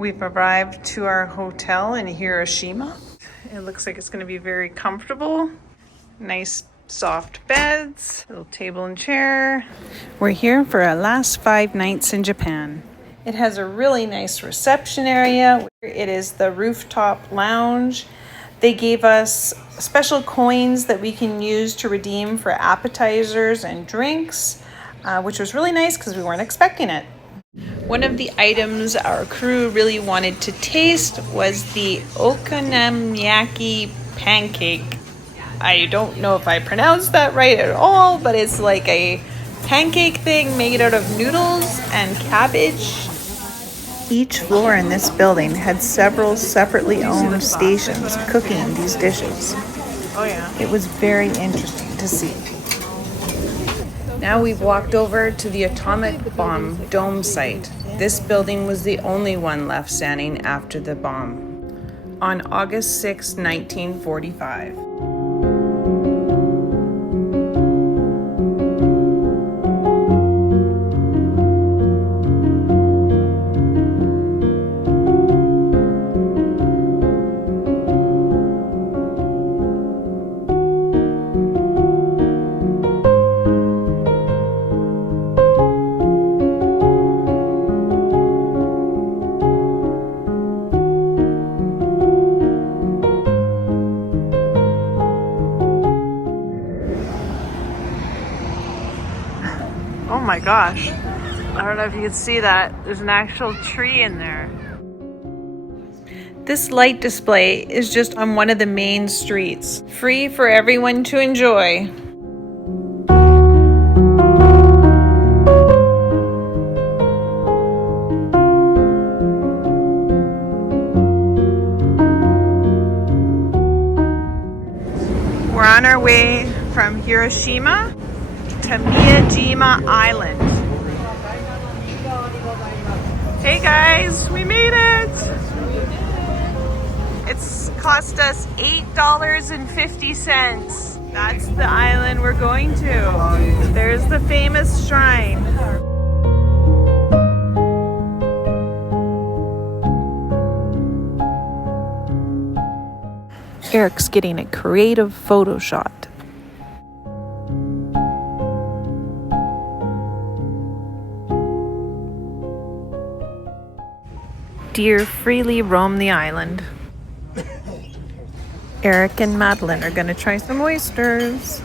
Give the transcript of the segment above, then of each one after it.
We've arrived to our hotel in Hiroshima. It looks like it's going to be very comfortable. Nice soft beds, little table and chair. We're here for our last 5 nights in Japan. It has a really nice reception area. It is the rooftop lounge. They gave us special coins that we can use to redeem for appetizers and drinks, which was really nice because we weren't expecting it. One of the items our crew really wanted to taste was the okonomiyaki pancake. I don't know if I pronounced that right at all, but it's like a pancake thing made out of noodles and cabbage. Each floor in this building had several separately owned stations cooking these dishes. Oh yeah. It was very interesting to see. Now we've walked over to the atomic bomb dome site. This building was the only one left standing after the bomb on August 6, 1945. Oh my gosh, I don't know if you can see that. There's an actual tree in there. This light display is just on one of the main streets, free for everyone to enjoy. We're on our way from Hiroshima to Miyajima Island. Hey guys, we made it! It's cost us $8.50. That's the island we're going to. There's the famous shrine. Eric's getting a creative photo shot. Deer freely roam the island. Eric and Madeline are going to try some oysters.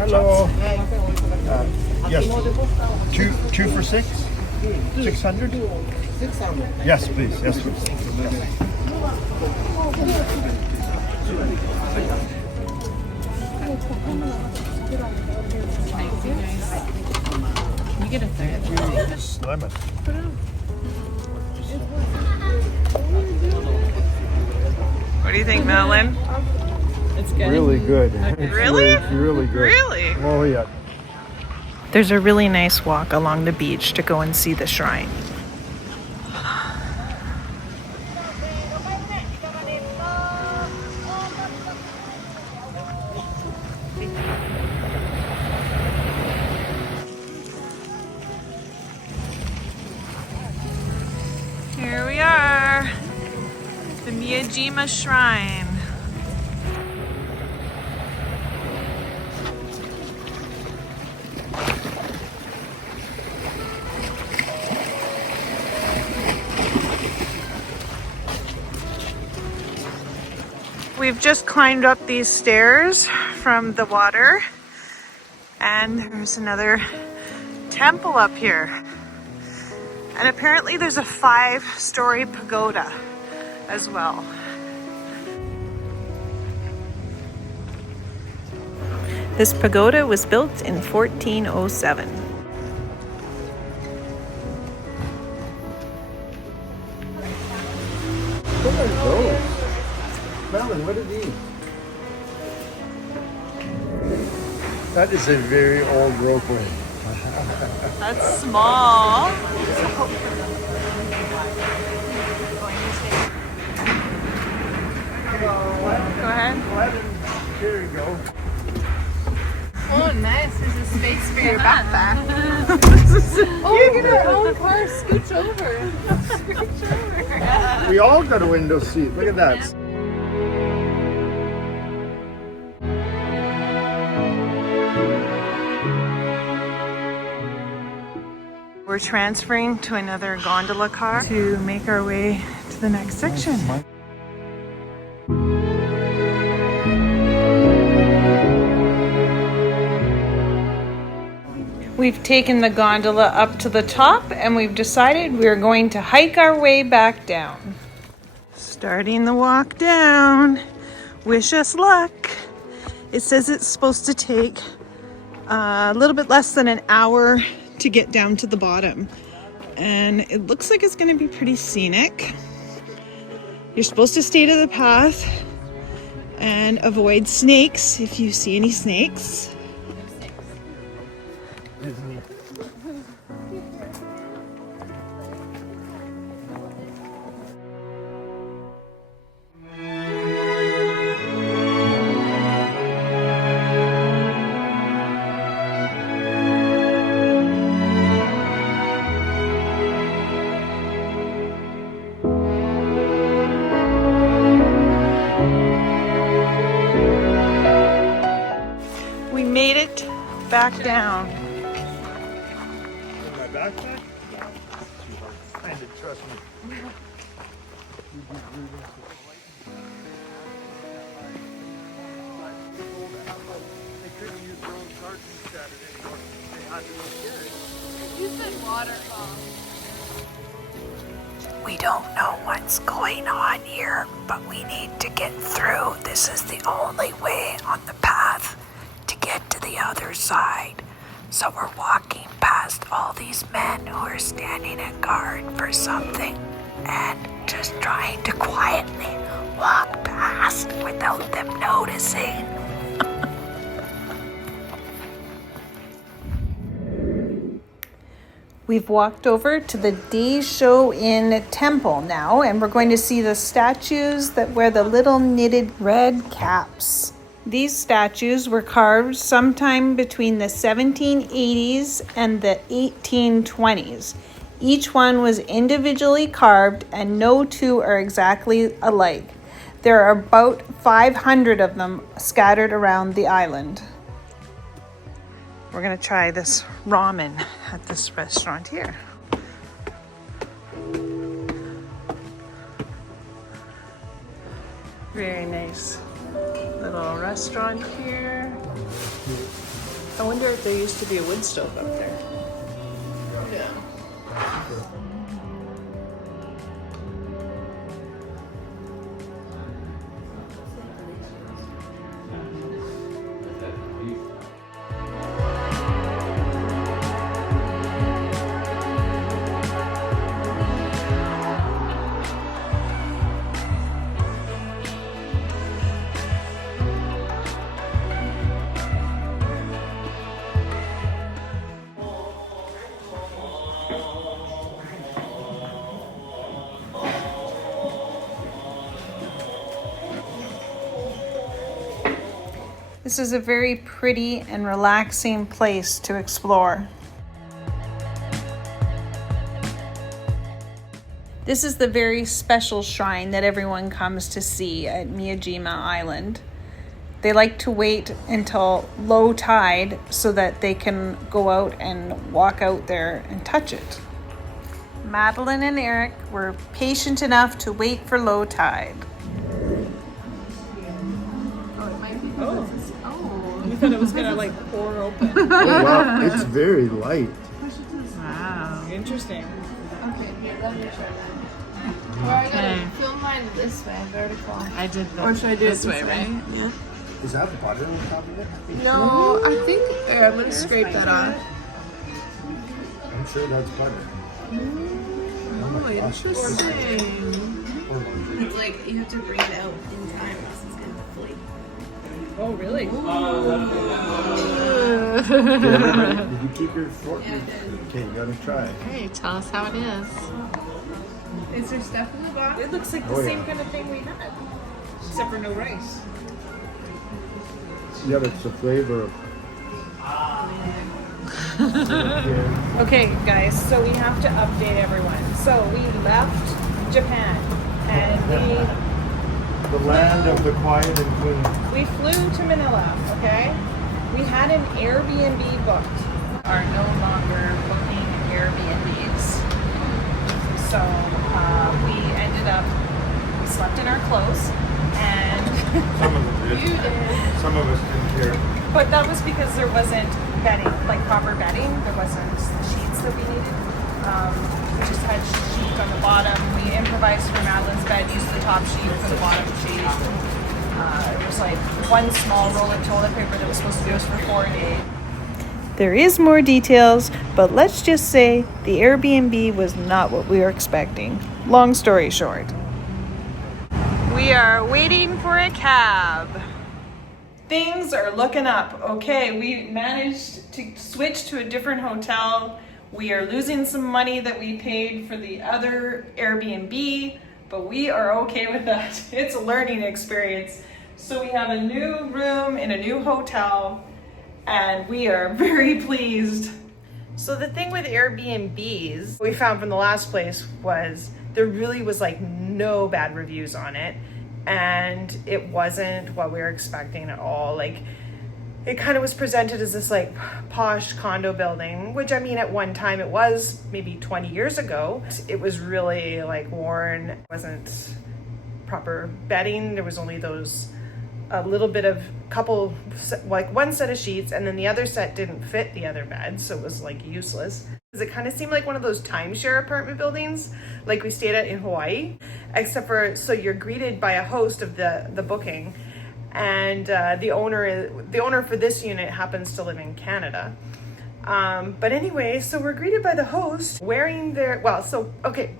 Hello. Yes. Two for 6? 600? 600. Yes, please. Yes, please. You get a third. Lemon. What do you think, Madeline? It's good. Really good. Really? It's really good. Really? Oh, yeah. There's a really nice walk along the beach to go and see the shrine. Here we are, the Miyajima Shrine. We've just climbed up these stairs from the water, and there's another temple up here. And apparently there's a 5-story pagoda as well. This pagoda was built in 1407. What are those? Melon, what are these? That is a very old ropeway. That's small. Go ahead. Here you go. Oh, nice. There's a space for your backpack. Oh, look at our own car. Scooch over. We all got a window seat. Look at that. We're transferring to another gondola car to make our way to the next section. We've taken the gondola up to the top and we've decided we're going to hike our way back down. Starting the walk down. Wish us luck. It says it's supposed to take a little bit less than an hour to get down to the bottom. And it looks like it's going to be pretty scenic. You're supposed to stay to the path and avoid snakes if you see any snakes. We made it back down. My backpack? Kind of trust me. You said waterfall. We don't know what's going on here, but we need to get through. This is the only way on the path to get to the other side. So we're walking past all these men who are standing at guard for something and just trying to quietly walk past without them noticing. We've walked over to the Daisho-in temple now, and we're going to see the statues that wear the little knitted red caps. These statues were carved sometime between the 1780s and the 1820s. Each one was individually carved, and no two are exactly alike. There are about 500 of them scattered around the island. We're gonna try this ramen at this restaurant here. Very nice little restaurant here. I wonder if there used to be a wood stove up there. Yeah. This is a very pretty and relaxing place to explore. This is the very special shrine that everyone comes to see at Miyajima Island. They like to wait until low tide so that they can go out and walk out there and touch it. Madeline and Eric were patient enough to wait for low tide. You thought it was gonna like pour open. Oh, wow, it's very light. Wow, interesting. Okay, here, let me try that. Or I gotta film mine this way, vertical. I did that. Or should I do it this way, right? Yeah. Is that butter on top of it? No, I think. Here, I'm gonna scrape that off. I'm sure that's butter. Oh, interesting. It's like you have to bring it out in time. This is gonna deflate. Oh, really? Did you keep your fork? Yeah, I did. Okay, you gotta try it. Hey, tell us how it is. Is there stuff in the bottom? It looks like the same kind of thing we had, except for no rice. Yeah, but it's the flavor of Okay, guys, so we have to update everyone. So we left Japan and The land of the quiet and clean. we flew to Manila, okay? We had an Airbnb booked. Are no longer booking Airbnbs. So we ended up, we slept in our clothes and Some of them did. You did. Some of us didn't care. but that was because there wasn't bedding, like proper bedding. There wasn't the sheets that we needed. We just had sheets on the bottom. We improvised for Madeline's bed, used the top sheet for the bottom sheet. It was like one small roll of toilet paper that was supposed to be used for 4 days. There is more details, but let's just say the Airbnb was not what we were expecting. Long story short. We are waiting for a cab. Things are looking up. Okay, we managed to switch to a different hotel. We are losing some money that we paid for the other Airbnb, but we are okay with that. It's a learning experience. So we have a new room in a new hotel, and we are very pleased. So the thing with Airbnbs we found from the last place was there really was like no bad reviews on it, and it wasn't what we were expecting at all. Like it kind of was presented as this like posh condo building, which I mean at one time it was, maybe 20 years ago. It was really like worn, it wasn't proper bedding. There was only those a little bit of couple, like one set of sheets, and then the other set didn't fit the other bed, so it was like useless. It kind of seemed like one of those timeshare apartment buildings like we stayed at in Hawaii, except for so you're greeted by a host of the booking, and the owner for this unit happens to live in Canada. But anyway, so we're greeted by the host wearing their okay.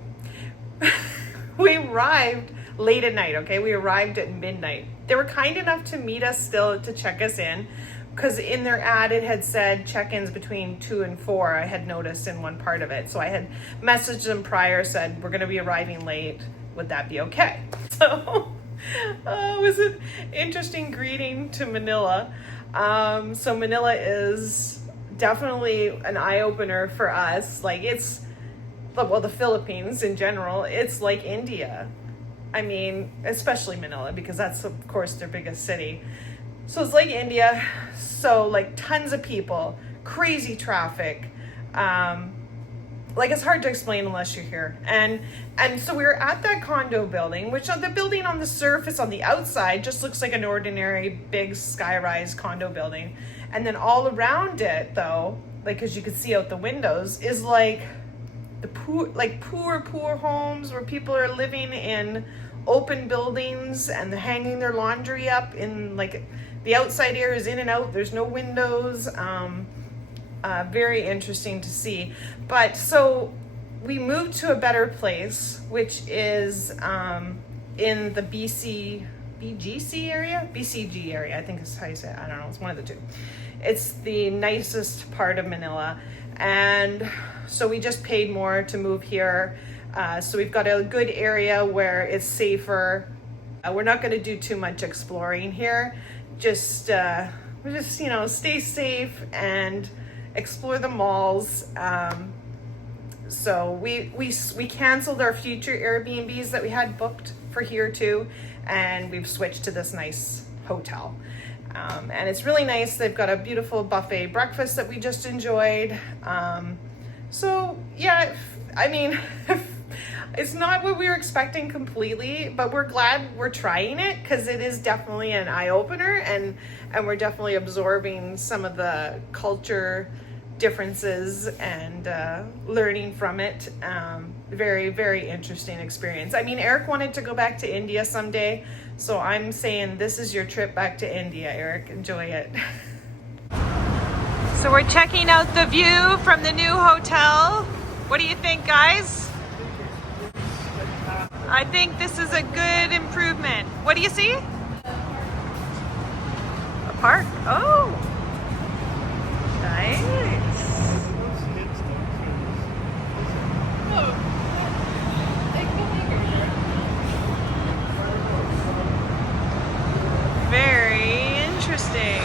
We arrived late at night, okay? We arrived at midnight. They were kind enough to meet us still to check us in, because in their ad it had said check-ins between 2 and 4. I had noticed in one part of it. So I had messaged them prior, said we're going to be arriving late. Would that be okay? So it was an interesting greeting to Manila. So Manila is definitely an eye-opener for us. Like it's, well, the Philippines in general, it's like India. I mean, especially Manila, because that's of course their biggest city. So it's like India. So like tons of people, crazy traffic. Like it's hard to explain unless you're here. And so we were at that condo building, which the building on the surface on the outside just looks like an ordinary big sky-rise condo building. And then all around it though, like as you could see out the windows, is like the poor homes where people are living in open buildings and hanging their laundry up in like the outside air is in and out. There's no windows. Very interesting to see. But so we moved to a better place, which is in the BGC area. I think is how you say it. I don't know. It's one of the two. It's the nicest part of Manila. And so we just paid more to move here. So we've got a good area where it's safer. We're not going to do too much exploring here. Just stay safe and explore the malls. So we canceled our future Airbnbs that we had booked for here too, and we've switched to this nice hotel. And it's really nice. They've got a beautiful buffet breakfast that we just enjoyed. So yeah, I mean, it's not what we were expecting completely, but we're glad we're trying it because it is definitely an eye-opener, and we're definitely absorbing some of the culture differences and learning from it. Very, very interesting experience. I mean, Eric wanted to go back to India someday, so I'm saying this is your trip back to India, Eric. Enjoy it. So we're checking out the view from the new hotel. What do you think, guys? I think this is a good improvement. What do you see? A park. Oh, nice. Very interesting.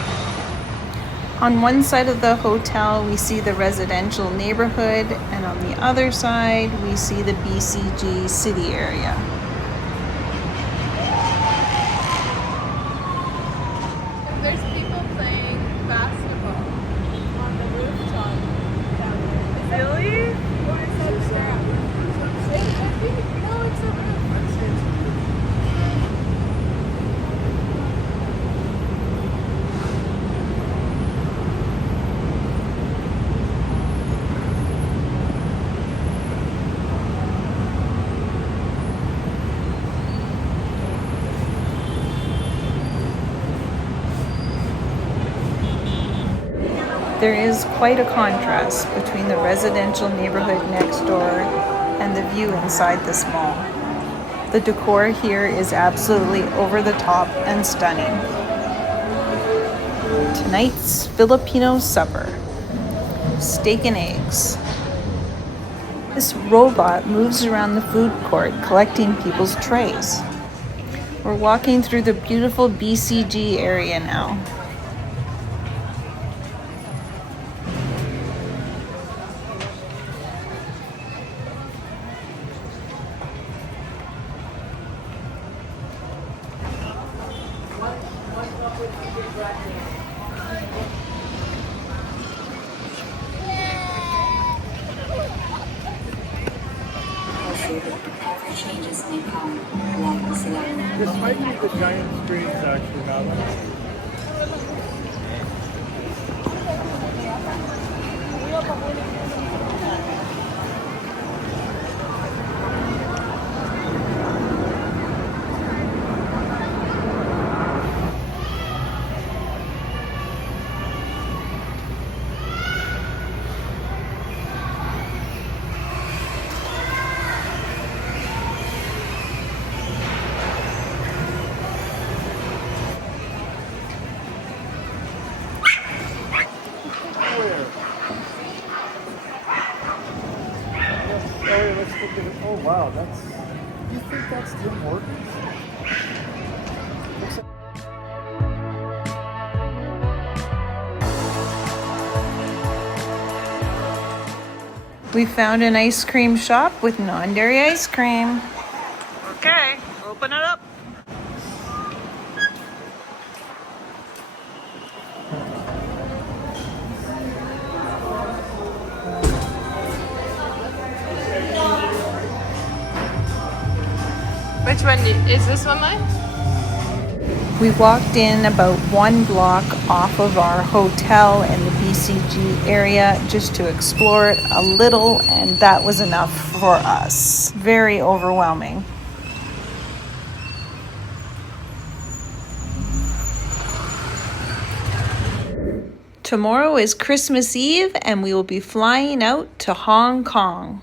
On one side of the hotel, we see the residential neighborhood, and on the other side, we see the BCG city area. There's people playing basketball on the rooftop down there. Really? Or is that a staff? It could be. No, it's a roof. There is quite a contrast between the residential neighborhood next door and the view inside this mall. The decor here is absolutely over the top and stunning. Tonight's Filipino supper: steak and eggs. This robot moves around the food court collecting people's trays. We're walking through the beautiful BCG area now. Changes may come along this line. This might be the giant screens actually, not like. Let's look at it. Oh wow, that's. You think that's Tim Hortons? Looks like. We found an ice cream shop with non-dairy ice cream. Okay, open it up. Which one is this one mine? We walked in about 1 block off of our hotel in the BCG area just to explore it a little, and that was enough for us. Very overwhelming. Tomorrow is Christmas Eve, and we will be flying out to Hong Kong.